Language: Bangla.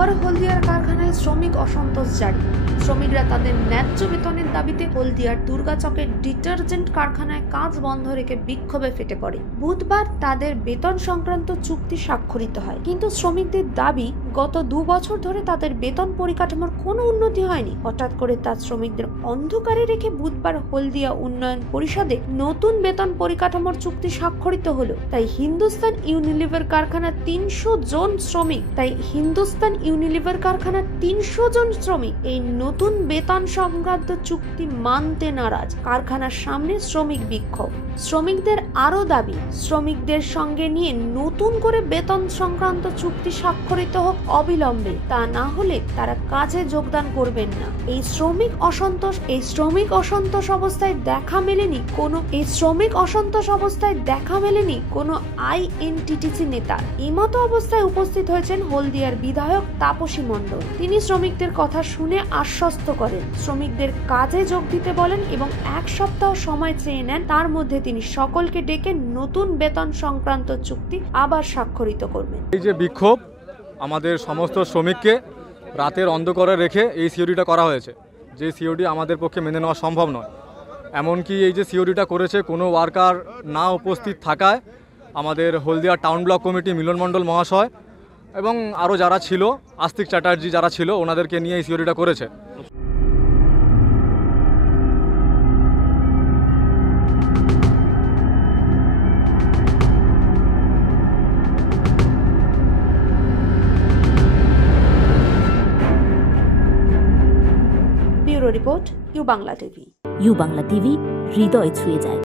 আবার হলদিয়ার কারখানায় শ্রমিক অসন্তোষ জারি। শ্রমিকরা তাদের ন্যায্য বেতনের দাবিতে হলদিয়ার দুর্গাচকের ডিটারজেন্ট কারখানায় কাজ বন্ধ রেখে বিক্ষোভে ফেটে পড়ে। বুধবার তাদের বেতন সংক্রান্ত চুক্তি স্বাক্ষরিত হয়, কিন্তু শ্রমিকদের দাবি গত 2 বছর ধরে তাদের বেতন পরিকাঠামোর কোনো উন্নতি হয়নি। হঠাৎ করে তা শ্রমিকদের অন্ধকারে রেখে বুধবার হলদিয়া উন্নয়ন পরিষদে নতুন বেতন পরিকাঠামোর চুক্তি স্বাক্ষরিত হলো। তাই হিন্দুস্তান ইউনিলিভার কারখানার 300 জন শ্রমিক এই নতুন বেতন সংক্রান্ত চুক্তি মানতে নারাজ। কারখানার সামনে শ্রমিক বিক্ষোভ। শ্রমিকদের আরো দাবি, শ্রমিকদের সঙ্গে নিয়ে নতুন করে বেতন সংক্রান্ত চুক্তি স্বাক্ষরিত হোক অবিলম্বে, তা না হলে তারা কাজে যোগদান করবেন না। এই শ্রমিক অসন্তোষ অবস্থায় দেখা মেলেনি কোনো আইএনটিটিসি নেতা। এমতো অবস্থায় উপস্থিত হয়েছেন হলদিয়ার বিধায়ক তাপসী মণ্ডল। তিনি শ্রমিকদের কথা শুনে আশ্বস্ত করেন, শ্রমিকদের কাজে যোগ দিতে বলেন এবং 1 সপ্তাহ সময় চেয়ে নেন। তার মধ্যে তিনি সকলকে ডেকে নতুন বেতন সংক্রান্ত চুক্তি আবার স্বাক্ষরিত করবেন। এই যে বিক্ষোভ, আমাদের সমস্ত শ্রমিককে রাতের অন্ধকারে রেখে এই সিওডিটা করা হয়েছে, যে সিওডি আমাদের পক্ষে মেনে নেওয়া সম্ভব নয়। এমনকি এই যে সিওডিটা করেছে, কোনো ওয়ার্কার না উপস্থিত থাকায় আমাদের হলদিয়া টাউন ব্লক কমিটি মিলন মণ্ডল মহাশয় এবং আরও যারা ছিল, আস্তিক চ্যাটার্জি যারা ছিল, ওনাদেরকে নিয়ে এই সিওডিটা করেছে। Bureau report, U Bangla TV. U Bangla TV, হৃদয় ছুঁয়ে যায়।